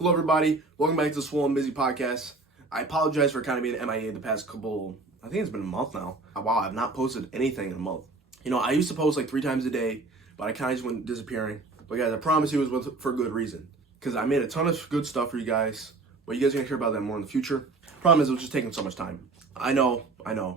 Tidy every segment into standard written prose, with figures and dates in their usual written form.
Hello, everybody. Welcome back to the Swole and Busy podcast. I apologize for kind of being MIA the past couple, I think it's been a month now. Wow, I've not posted anything in a month. I used to post like 3 times a day, but I kind of just went disappearing. But guys, I promise you it was for good reason. Because I made a ton of good stuff for you guys, but you guys are going to hear about that more in the future. Problem is, it was just taking so much time. I know.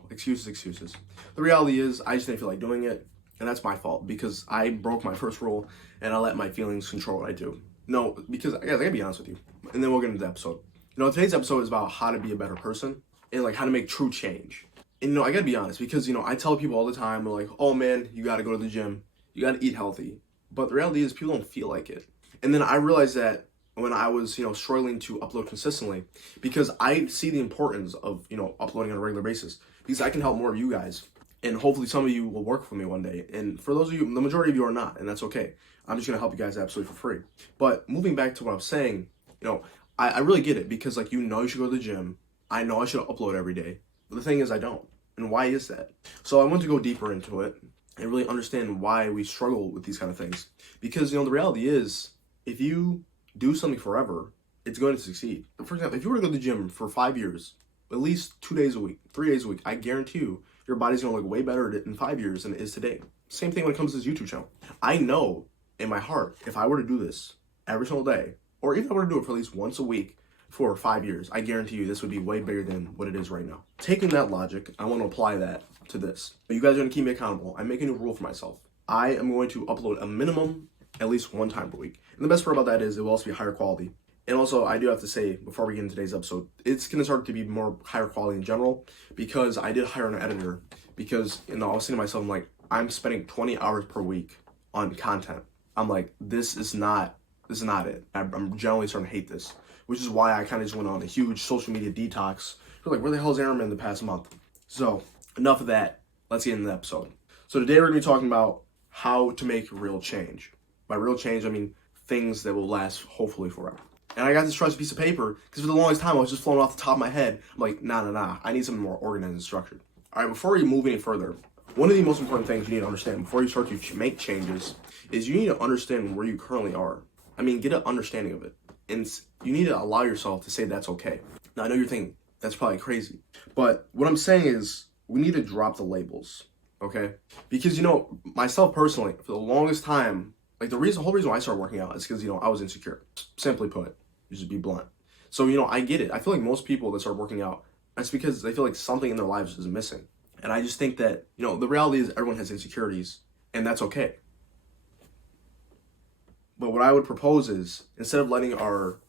Excuses. The reality is, I just didn't feel like doing it, and that's my fault because I broke my first rule and I let my feelings control what I do. No, because guys, I gotta be honest with you, and then we'll get into the episode. Today's episode is about how to be a better person and like how to make true change. And I gotta be honest because I tell people all the time, they're like, "Oh man, you gotta go to the gym, you gotta eat healthy," but the reality is people don't feel like it. And then I realized that when I was struggling to upload consistently, because I see the importance of uploading on a regular basis because I can help more of you guys. And hopefully some of you will work for me one day. And for those of you, the majority of you are not, and that's okay. I'm just going to help you guys absolutely for free. But moving back to what I was saying, I really get it because you should go to the gym. I know I should upload every day. But the thing is I don't. And why is that? So I want to go deeper into it and really understand why we struggle with these kind of things. Because, the reality is if you do something forever, it's going to succeed. For example, if you were to go to the gym for 5 years, at least 2 days a week, 3 days a week, I guarantee you, your body's going to look way better in 5 years than it is today. Same thing when it comes to this YouTube channel. I know in my heart, if I were to do this every single day, or even if I were to do it for at least once a week for 5 years, I guarantee you this would be way bigger than what it is right now. Taking that logic, I want to apply that to this. You guys are going to keep me accountable. I'm making a rule for myself. I am going to upload a minimum at least 1 time per week. And the best part about that is it will also be higher quality. And also, I do have to say, before we get into today's episode, it's going to start to be more higher quality in general because I did hire an editor because, I was thinking to myself, I'm spending 20 hours per week on content. I'm like, this is not it. I'm generally starting to hate this, which is why I kind of just went on a huge social media detox. Where the hell is Aaron in the past month? So, enough of that. Let's get into the episode. So today we're going to be talking about how to make real change. By real change, I mean things that will last hopefully forever. And I got this trusty piece of paper because for the longest time I was just flowing off the top of my head. I'm like, nah. I need something more organized and structured. All right, before we move any further, one of the most important things you need to understand before you start to make changes is you need to understand where you currently are. Get an understanding of it. And you need to allow yourself to say that's okay. Now, I know you're thinking, that's probably crazy. But what I'm saying is we need to drop the labels, okay? Because, myself personally, for the longest time, the whole reason why I started working out is because, I was insecure. Simply put, just be blunt. So, I get it. I feel like most people that start working out, that's because they feel like something in their lives is missing. And I just think that, the reality is everyone has insecurities, and that's okay. But what I would propose is, instead of letting our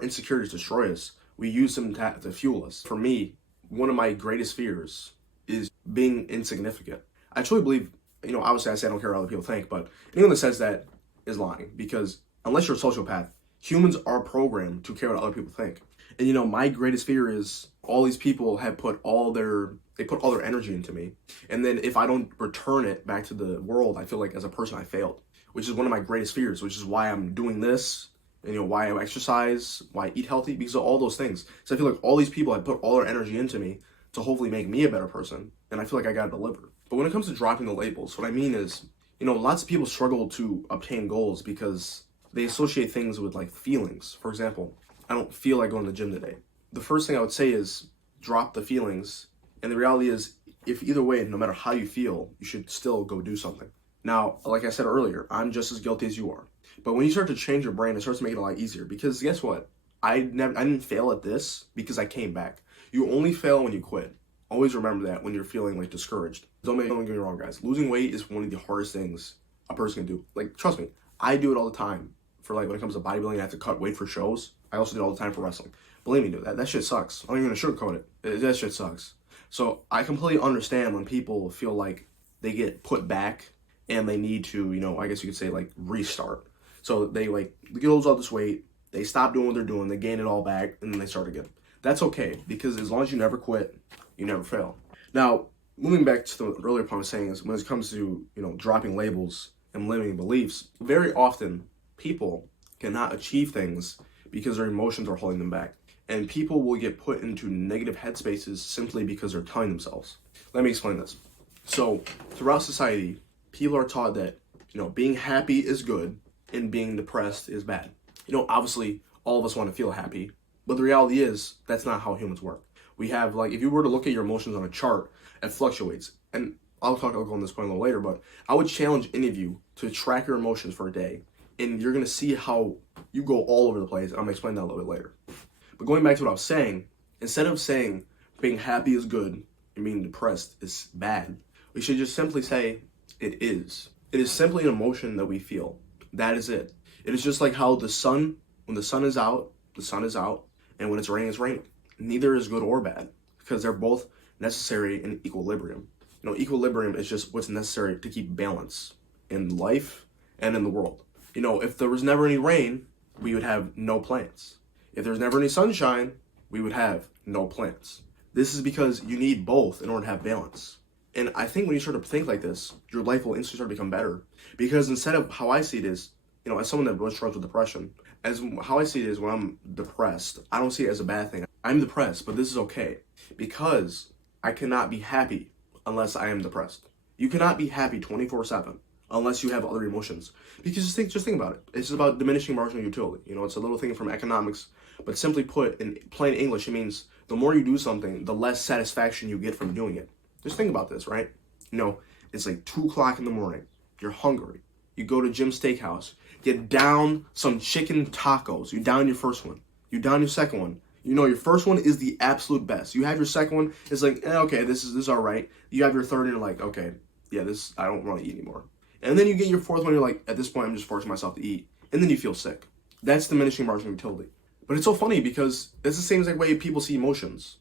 insecurities destroy us, we use them to fuel us. For me, one of my greatest fears is being insignificant. I truly believe, obviously I say I don't care what other people think, but anyone that says that is lying because unless you're a sociopath, humans are programmed to care what other people think. And my greatest fear is all these people have put all their energy into me. And then if I don't return it back to the world, I feel like as a person I failed, which is one of my greatest fears, which is why I'm doing this. And why I exercise, why I eat healthy, because of all those things. So I feel like all these people have put all their energy into me to hopefully make me a better person. And I feel like I gotta deliver. But when it comes to dropping the labels, what I mean is, lots of people struggle to obtain goals because they associate things with feelings. For example, I don't feel like going to the gym today. The first thing I would say is drop the feelings. And the reality is, if either way, no matter how you feel, you should still go do something. Now, like I said earlier, I'm just as guilty as you are. But when you start to change your brain, it starts to make it a lot easier. Because guess what? I didn't fail at this because I came back. You only fail when you quit. Always remember that when you're feeling discouraged. Don't get me wrong, guys. Losing weight is one of the hardest things a person can do. Trust me, I do it all the time. For when it comes to bodybuilding, I have to cut weight for shows. I also do it all the time for wrestling. Believe me, dude, that shit sucks. I'm not even gonna sugarcoat it. That shit sucks. So I completely understand when people feel like they get put back and they need to, I guess you could say restart. So they lose all this weight, they stop doing what they're doing, they gain it all back, and then they start again. That's okay, because as long as you never quit, you never fail. Now, moving back to the earlier point I was saying is when it comes to, dropping labels and limiting beliefs, very often people cannot achieve things because their emotions are holding them back. And people will get put into negative headspaces simply because they're telling themselves. Let me explain this. So, throughout society, people are taught that, being happy is good, and being depressed is bad. Obviously, all of us want to feel happy. But the reality is, that's not how humans work. We have, like, if you were to look at your emotions on a chart, it fluctuates. And I'll go on this point a little later, but I would challenge any of you to track your emotions for a day. And you're going to see how you go all over the place. I'm going to explain that a little bit later. But going back to what I was saying, instead of saying being happy is good and being depressed is bad, we should just simply say it is. It is simply an emotion that we feel. That is it. It is just like how the sun, when the sun is out, the sun is out, and when it's raining. Neither is good or bad because they're both necessary in equilibrium. Equilibrium is just what's necessary to keep balance in life and in the world. If there was never any rain, we would have no plants. If there's never any sunshine, we would have no plants. This is because you need both in order to have balance. And I think when you start to think like this, your life will instantly start to become better. Because instead of how I see it is, as someone that really struggles with depression, as how I see it is when I'm depressed, I don't see it as a bad thing. I'm depressed, but this is okay. Because I cannot be happy unless I am depressed. You cannot be happy 24/7 unless you have other emotions. Because just think about it. It's about diminishing marginal utility. It's a little thing from economics, but simply put, in plain English, it means the more you do something, the less satisfaction you get from doing it. Just think about this, right? It's like 2 o'clock in the morning. You're hungry. You go to Jim's Steakhouse. Get down some chicken tacos. You down your first one. You down your second one. Your first one is the absolute best. You have your second one. It's like, okay, this is all right. You have your third, and you're like, okay, yeah, I don't want to eat anymore. And then you get your fourth one. You're like, at this point, I'm just forcing myself to eat. And then you feel sick. That's diminishing marginal utility. But it's so funny because it's the same exact way people see emotions.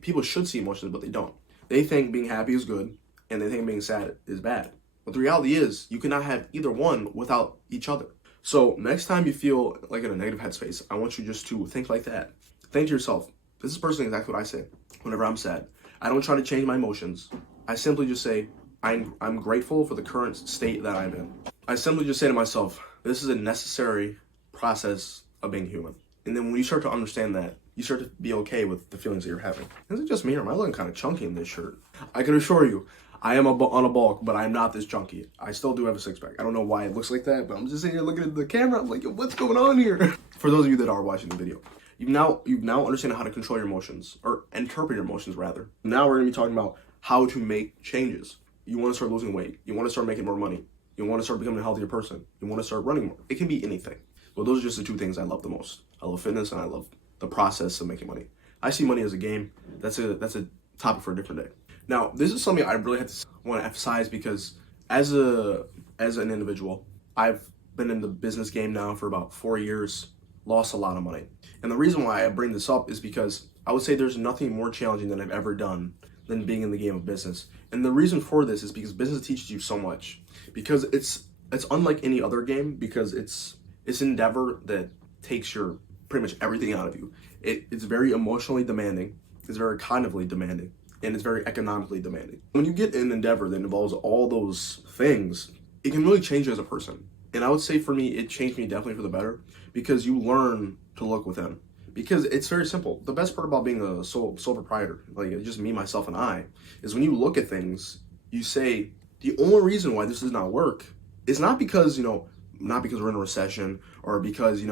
People should see emotions, but they don't. They think being happy is good, and they think being sad is bad. But the reality is, you cannot have either one without each other. So next time you feel like in a negative headspace, I want you just to think like that. Think to yourself, this is personally exactly what I say whenever I'm sad. I don't try to change my emotions. I simply just say, I'm grateful for the current state that I'm in. I simply just say to myself, this is a necessary process of being human. And then when you start to understand that, you start to be okay with the feelings that you're having. Is it just me, or am I looking kind of chunky in this shirt? I can assure you, I am on a bulk, but I'm not this chunky. I still do have a six-pack. I don't know why it looks like that, but I'm just sitting here looking at the camera. I'm like, what's going on here? For those of you that are watching the video, you've now understand how to control your emotions, or interpret your emotions, rather. Now we're going to be talking about how to make changes. You want to start losing weight. You want to start making more money. You want to start becoming a healthier person. You want to start running more. It can be anything. Well, those are just the two things I love the most. I love fitness, and I love the process of making money. I see money as a game. That's a topic for a different day. Now, this is something I really want to emphasize because as an individual, I've been in the business game now for about 4 years, lost a lot of money. And the reason why I bring this up is because I would say there's nothing more challenging than I've ever done than being in the game of business. And the reason for this is because business teaches you so much. Because it's unlike any other game, because it's an endeavor that takes your pretty much everything out of you. It's very emotionally demanding, it's very cognitively demanding, and it's very economically demanding. When you get an endeavor that involves all those things, it can really change you as a person. And I would say for me, it changed me definitely for the better because you learn to look within. Because it's very simple. The best part about being a sole proprietor, like just me, myself, and I, is when you look at things, you say, the only reason why this does not work is not because, not because we're in a recession or because,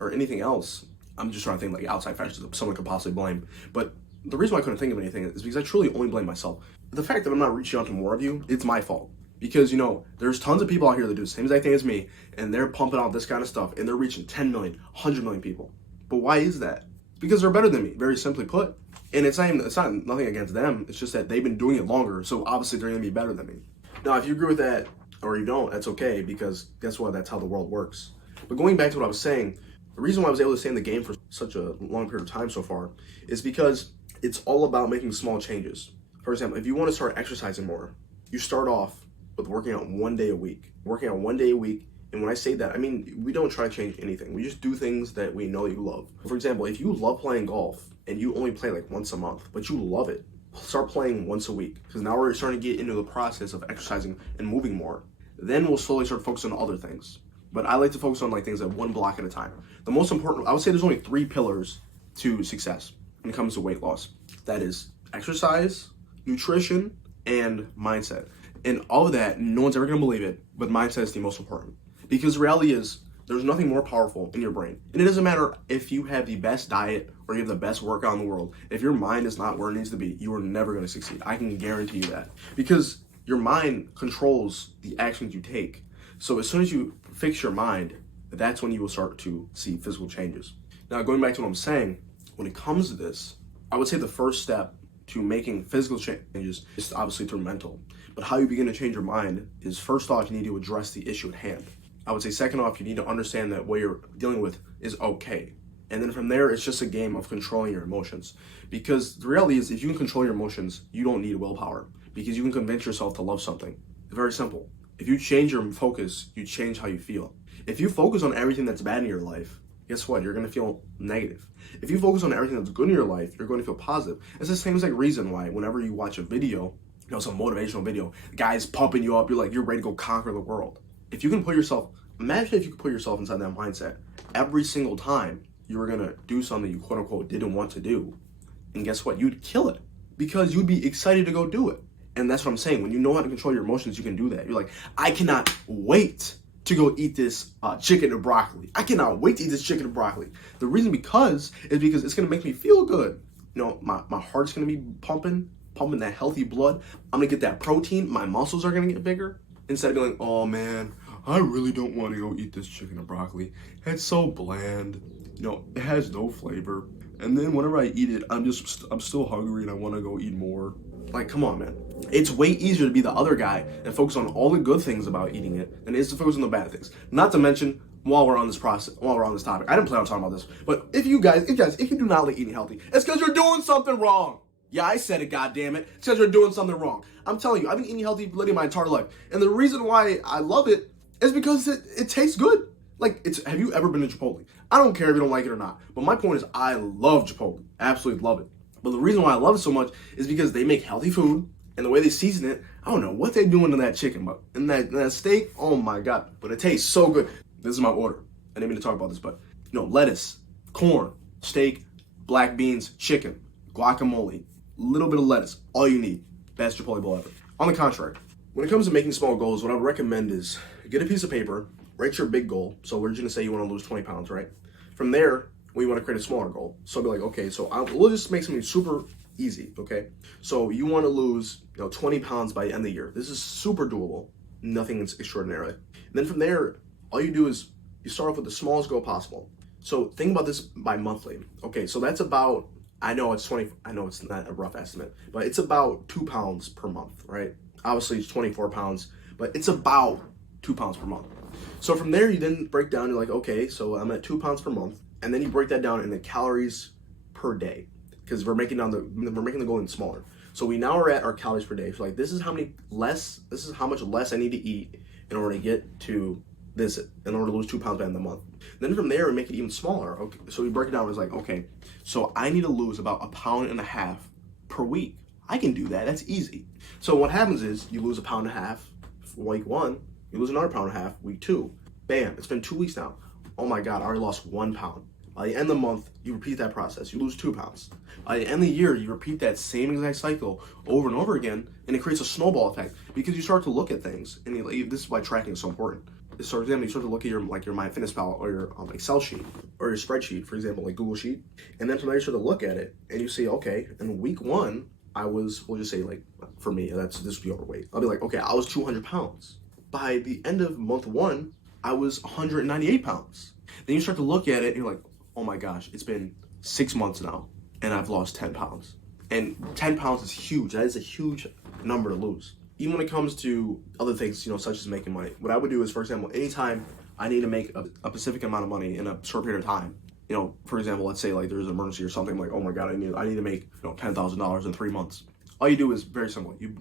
or anything else. I'm just trying to think like outside factors that someone could possibly blame. But the reason why I couldn't think of anything is because I truly only blame myself. The fact that I'm not reaching out to more of you, it's my fault. Because, there's tons of people out here that do the same exact thing as me, and they're pumping out this kind of stuff, and they're reaching 10 million, 100 million people. But why is that? Because they're better than me, very simply put. And it's not nothing against them, it's just that they've been doing it longer, so obviously they're going to be better than me. Now, if you agree with that, or you don't, that's okay, because guess what? That's how the world works. But going back to what I was saying, the reason why I was able to stay in the game for such a long period of time so far is because it's all about making small changes. For example, if you want to start exercising more, you start off with working out 1 day a week. Working out 1 day a week, and when I say that, I mean, we don't try to change anything. We just do things that we know you love. For example, if you love playing golf and you only play like once a month, but you love it, start playing once a week. Because now we're starting to get into the process of exercising and moving more. Then we'll slowly start focusing on other things. But I like to focus on like things at one block at a time. The most important, I would say there's only 3 pillars to success when it comes to weight loss. That is exercise, nutrition, and mindset. And all of that, no one's ever gonna believe it, but mindset is the most important. Because the reality is, There's nothing more powerful in your brain. And it doesn't matter if you have the best diet or you have the best workout in the world. If your mind is not where it needs to be, you are never going to succeed. I can guarantee you that. Because your mind controls the actions you take. So as soon as you fix your mind, that's when you will start to see physical changes. Now, going back to what I'm saying, when it comes to this, I would say the first step to making physical changes is obviously through mental. But how you begin to change your mind is, first off, you need to address the issue at hand. I would say second off, you need to understand that what you're dealing with is okay. And then from there, it's just a game of controlling your emotions. Because the reality is, if you can control your emotions, you don't need willpower. Because you can convince yourself to love something. It's very simple. If you change your focus, you change how you feel. If you focus on everything that's bad in your life, guess what? You're going to feel negative. If you focus on everything that's good in your life, you're going to feel positive. It's the same exact reason why whenever you watch a video, some motivational video, the guy's pumping you up, you're ready to go conquer the world. If you can put yourself, imagine if you could put yourself inside that mindset every single time you were going to do something you quote unquote didn't want to do. And guess what? You'd kill it because you'd be excited to go do it. And that's what I'm saying. When you know how to control your emotions, you can do that. You're like, I cannot wait to go eat this chicken and broccoli. I cannot wait to eat this chicken and broccoli. The reason is because it's going to make me feel good. My heart's going to be pumping that healthy blood. I'm going to get that protein. My muscles are going to get bigger. Instead of being like, oh man, I really don't want to go eat this chicken and broccoli. It's so bland. It has no flavor. And then whenever I eat it, I'm still hungry and I want to go eat more. Like, come on, man. It's way easier to be the other guy and focus on all the good things about eating it than it is to focus on the bad things. Not to mention, while we're on this topic, I didn't plan on talking about this, but if you do not like eating healthy, it's because you're doing something wrong. Yeah, I said it, goddammit. It's because you're doing something wrong. I'm telling you, I've been eating healthy literally my entire life. And the reason why I love it is because it tastes good. Have you ever been to Chipotle? I don't care if you don't like it or not. But my point is, I love Chipotle. Absolutely love it. But the reason why I love it so much is because they make healthy food, and the way they season it, I don't know what they're doing to that chicken, but in that steak, oh my God. But it tastes so good. This is my order. I didn't mean to talk about this, but lettuce, corn, steak, black beans, chicken, guacamole, little bit of lettuce, all you need. Best Chipotle bowl ever. On the contrary, when it comes to making small goals, what I would recommend is get a piece of paper, write your big goal. So we're just gonna say you want to lose 20 pounds, right? From there, we want to create a smaller goal. So I'll be like, okay, so we'll just make something super easy, okay? So you want to lose 20 pounds by the end of the year. This is super doable. Nothing extraordinary. And then from there, all you do is you start off with the smallest goal possible. So think about this by monthly. Okay, so that's about, I know it's not a rough estimate, but it's about 2 pounds per month, right? Obviously it's 24 pounds, but it's about 2 pounds per month. So from there, you then break down, you're like, okay, so I'm at 2 pounds per month. And then you break that down into calories per day, because we're making the goal smaller. So we now are at our calories per day. So this is how much less I need to eat in order to get to this, in order to lose 2 pounds by the end of the month. Then from there, we make it even smaller. Okay, so we break it down. It's like, okay, so I need to lose about 1.5 pounds per week. I can do that. That's easy. So what happens is you lose 1.5 pounds week 1, you lose another 1.5 pounds week 2. Bam! It's been 2 weeks now. Oh my God, I already lost 1 pound. By the end of the month, you repeat that process. You lose 2 pounds. By the end of the year, you repeat that same exact cycle over and over again, and it creates a snowball effect because you start to look at things, and this is why tracking is so important. For example, you start to look at your MyFitnessPal or your Excel sheet or your spreadsheet, for example, like Google Sheet, and then from there you start to look at it, and you see, okay, in week 1, we'll just say for me, this would be overweight. I'll be like, okay, I was 200 pounds. By the end of month 1, I was 198 pounds. Then you start to look at it, and you're like, oh my gosh, it's been 6 months now, and I've lost 10 pounds. And 10 pounds is huge. That is a huge number to lose. Even when it comes to other things, such as making money, what I would do is, for example, anytime I need to make a specific amount of money in a short period of time, for example, let's say there's an emergency or something, like, oh my God, I need to make $10,000 in 3 months. All you do is very simple. You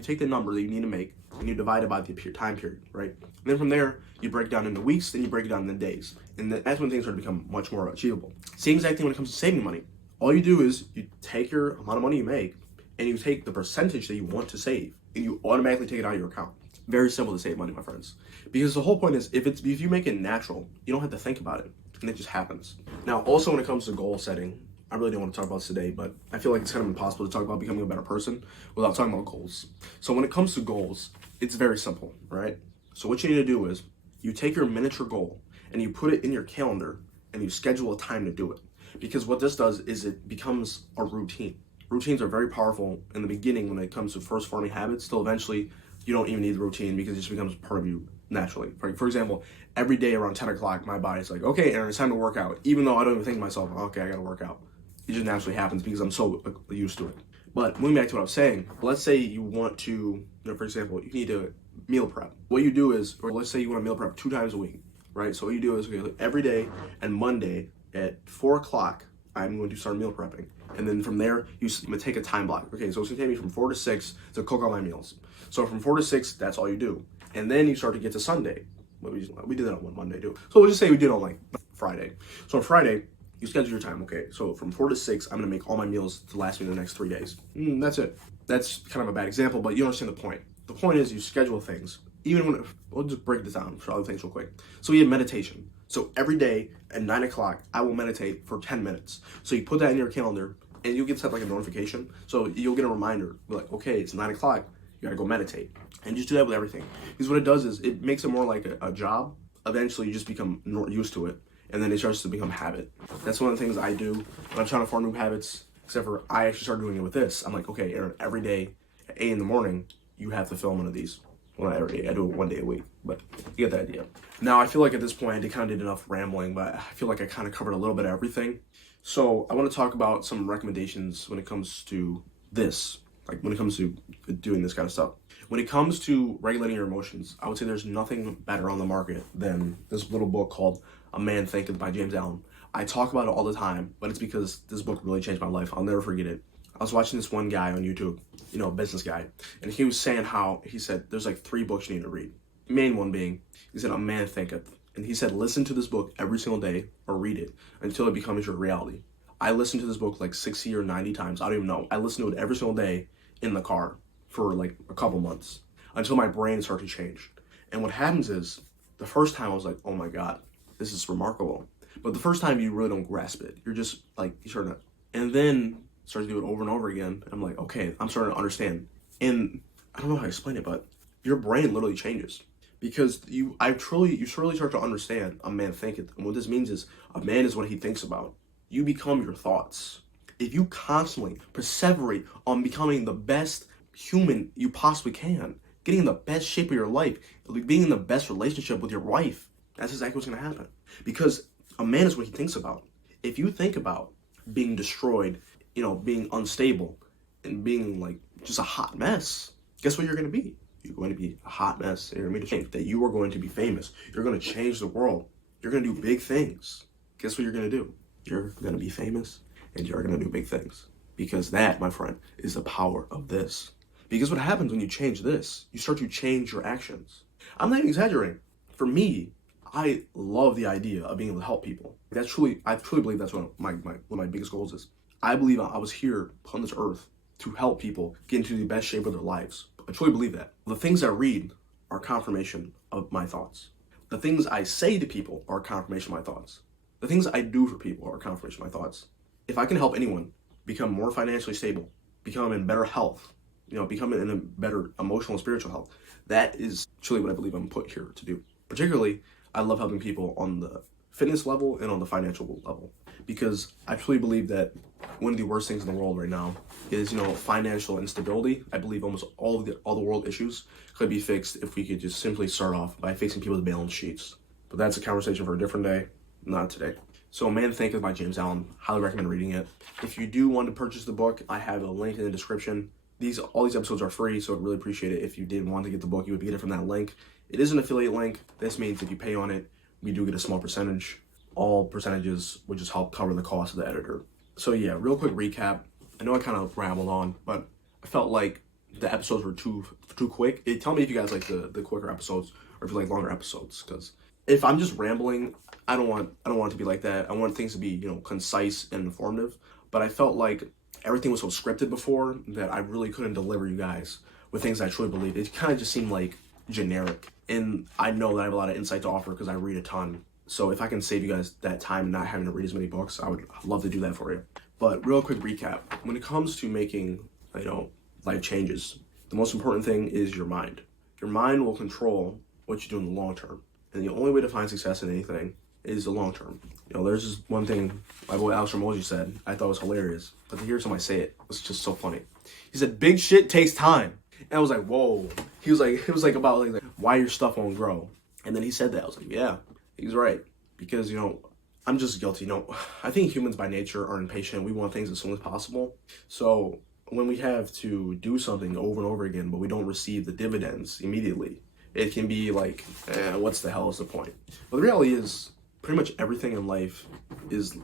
take the number that you need to make, and you divide it by the time period, right? And then from there, you break it down into weeks, then you break it down into days. And that's when things start to become much more achievable. Same exact thing when it comes to saving money. All you do is you take your amount of money you make, and you take the percentage that you want to save, and you automatically take it out of your account. Very simple to save money, my friends. Because the whole point is, if you make it natural, you don't have to think about it, and it just happens. Now, also when it comes to goal setting, I really don't want to talk about this today, but I feel like it's kind of impossible to talk about becoming a better person without talking about goals. So when it comes to goals, it's very simple, right? So what you need to do is you take your miniature goal and you put it in your calendar and you schedule a time to do it. Because what this does is it becomes a routine. Routines are very powerful in the beginning when it comes to first forming habits, till eventually you don't even need the routine because it just becomes part of you naturally. For example, every day around 10 o'clock, my body's like, okay, Aaron, it's time to work out. Even though I don't even think to myself, okay, I gotta work out. It just naturally happens because I'm so used to it. But moving back to what I was saying, let's say you want to, for example, you need to meal prep. What you do is, or let's say you want to meal prep 2 times a week, right? So what you do is, okay, every day and Monday at 4 o'clock, I'm going to start meal prepping. And then from there, I'm gonna take a time block. Okay, so it's gonna take me from 4 to 6 to cook all my meals. So from 4 to 6, that's all you do. And then you start to get to Sunday. We did that on one Monday too. So we'll just say we did on like Friday. So on Friday, you schedule your time, okay? So from 4 to 6, I'm gonna make all my meals to last me the next 3 days. That's it. That's kind of a bad example, but you understand the point. The point is you schedule things. Even when, we'll just break this down for other things real quick. So we have meditation. So every day at 9 o'clock, I will meditate for 10 minutes. So you put that in your calendar and you'll get set like a notification. So you'll get a reminder, like, okay, it's 9 o'clock, you gotta go meditate. And just do that with everything. Because what it does is it makes it more like a job. Eventually you just become more used to it. And then it starts to become habit. That's one of the things I do when I'm trying to form new habits, except for I actually started doing it with this. I'm like, okay, Aaron, every day at 8 in the morning, you have to film one of these. Well, not every day, I do it 1 day a week, but you get the idea. Now, I feel like at this point, I kind of did enough rambling, but I feel like I kind of covered a little bit of everything. So I want to talk about some recommendations when it comes to this, like when it comes to doing this kind of stuff. When it comes to regulating your emotions, I would say there's nothing better on the market than this little book called A Man Thinketh by James Allen. I talk about it all the time, but it's because this book really changed my life. I'll never forget it. I was watching this one guy on YouTube, business guy, and he was saying how, he said, there's like 3 books you need to read. The main one being, he said, A Man Thinketh. And he said, listen to this book every single day or read it until it becomes your reality. I listened to this book like 60 or 90 times. I don't even know. I listened to it every single day in the car for like a couple months until my brain started to change. And what happens is, the first time I was like, oh my God, this is remarkable. But the first time you really don't grasp it. You're just like, you start to, and then start to do it over and over again. I'm like, okay, I'm starting to understand. And I don't know how to explain it, but your brain literally changes. Because you truly start to understand a man thinketh. And what this means is, a man is what he thinks about. You become your thoughts. If you constantly perseverate on becoming the best human you possibly can, getting in the best shape of your life, being in the best relationship with your wife, that's exactly what's going to happen. Because a man is what he thinks about. If you think about being destroyed, being unstable, and being like just a hot mess, guess what you're going to be? You're going to be a hot mess. And you're going to think that you are going to be famous. You're going to change the world. You're going to do big things. Guess what you're going to do? You're going to be famous and you're going to do big things. Because that, my friend, is the power of this. Because what happens when you change this, you start to change your actions. I'm not even exaggerating. For me, I love the idea of being able to help people. I truly believe that's one of my biggest goals is. I believe I was here on this earth to help people get into the best shape of their lives. I truly believe that. The things I read are confirmation of my thoughts. The things I say to people are confirmation of my thoughts. The things I do for people are confirmation of my thoughts. If I can help anyone become more financially stable, become in better health, become in a better emotional and spiritual health, that is truly what I believe I'm put here to do. Particularly, I love helping people on the fitness level and on the financial level. Because I truly believe that one of the worst things in the world right now is, financial instability. I believe almost all the world issues could be fixed if we could just simply start off by fixing people's balance sheets. But that's a conversation for a different day, not today. So, A Man Thinketh by James Allen. Highly recommend reading it. If you do want to purchase the book, I have a link in the description. All these episodes are free, so I'd really appreciate it if you did want to get the book. You would get it from that link. It is an affiliate link. This means if you pay on it, we do get a small percentage. All percentages would just help cover the cost of the editor. So yeah, real quick recap. I know I kind of rambled on, but I felt like the episodes were too quick. Tell me if you guys like the quicker episodes or if you like longer episodes. Because if I'm just rambling, I don't want it to be like that. I want things to be concise and informative. But I felt like everything was so scripted before that I really couldn't deliver you guys with things I truly believe. It kind of just seemed like generic. And I know that I have a lot of insight to offer because I read a ton. So if I can save you guys that time not having to read as many books, I would love to do that for you. But real quick recap. When it comes to making, life changes, the most important thing is your mind. Your mind will control what you do in the long term. And the only way to find success in anything is the long term. You know, there's just one thing my boy Alex Ramoji said I thought was hilarious, but to hear somebody say it was just so funny. He said, "Big shit takes time." And I was like, whoa. He was like, it was like about like why your stuff won't grow. And then he said that. I was like, yeah, he's right. Because, you know, I'm just guilty. You know, I think humans by nature are impatient. We want things as soon as possible. So when we have to do something over and over again, but we don't receive the dividends immediately, it can be like, what's the hell is the point? But the reality is, pretty much everything in life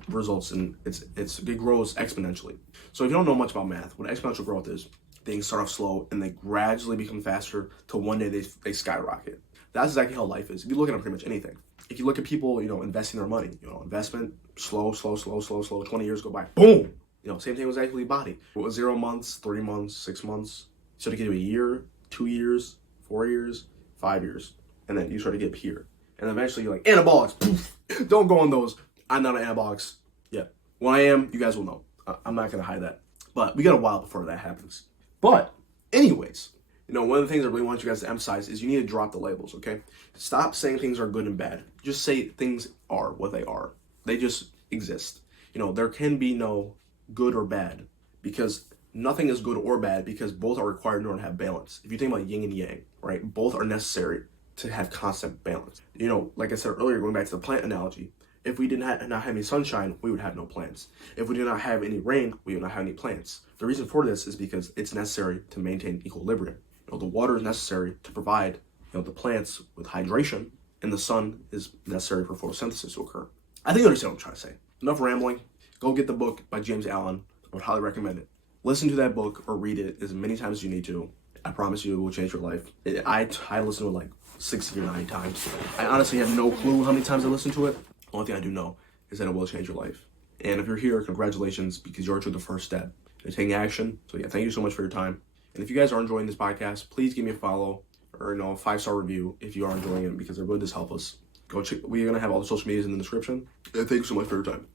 results in it grows exponentially. So if you don't know much about math, what exponential growth is, things start off slow and they gradually become faster till one day they skyrocket. That's exactly how life is. If you look at pretty much anything, if you look at people, you know, investing their money, you know, investment, slow, 20 years go by, boom. You know, same thing with actually body. It was 0 months, 3 months, 6 months. You start to get to a year, 2 years, 4 years, 5 years, and then you start to get here. And eventually you're like, anabolics, poof. Don't go on those. I'm not on anabolics yet. When I am, you guys will know. I'm not going to hide that. But we got a while before that happens. But anyways, you know, one of the things I really want you guys to emphasize is you need to drop the labels, okay? Stop saying things are good and bad. Just say things are what they are. They just exist. You know, there can be no good or bad because nothing is good or bad because both are required in order to have balance. If you think about yin and yang, right? Both are necessary to have constant balance. You know, like I said earlier, going back to the plant analogy, if we did not have any sunshine, we would have no plants. If we did not have any rain, we would not have any plants. The reason for this is because it's necessary to maintain equilibrium. You know, the water is necessary to provide, you know, the plants with hydration, and the sun is necessary for photosynthesis to occur. I think you understand what I'm trying to say. Enough rambling. Go get the book by James Allen. I would highly recommend it. Listen to that book or read it as many times as you need to. I promise you it will change your life. I listened to it like 60 or 90 times. I honestly have no clue how many times I listened to it. The only thing I do know is that it will change your life. And if you're here, congratulations, because you're the first step in taking action. So yeah, thank you so much for your time. And if you guys are enjoying this podcast, please give me a follow or, you know, a 5-star review if you are enjoying it, because it really does help us. Go check. We're going to have all the social medias in the description. And thank you so much for your time.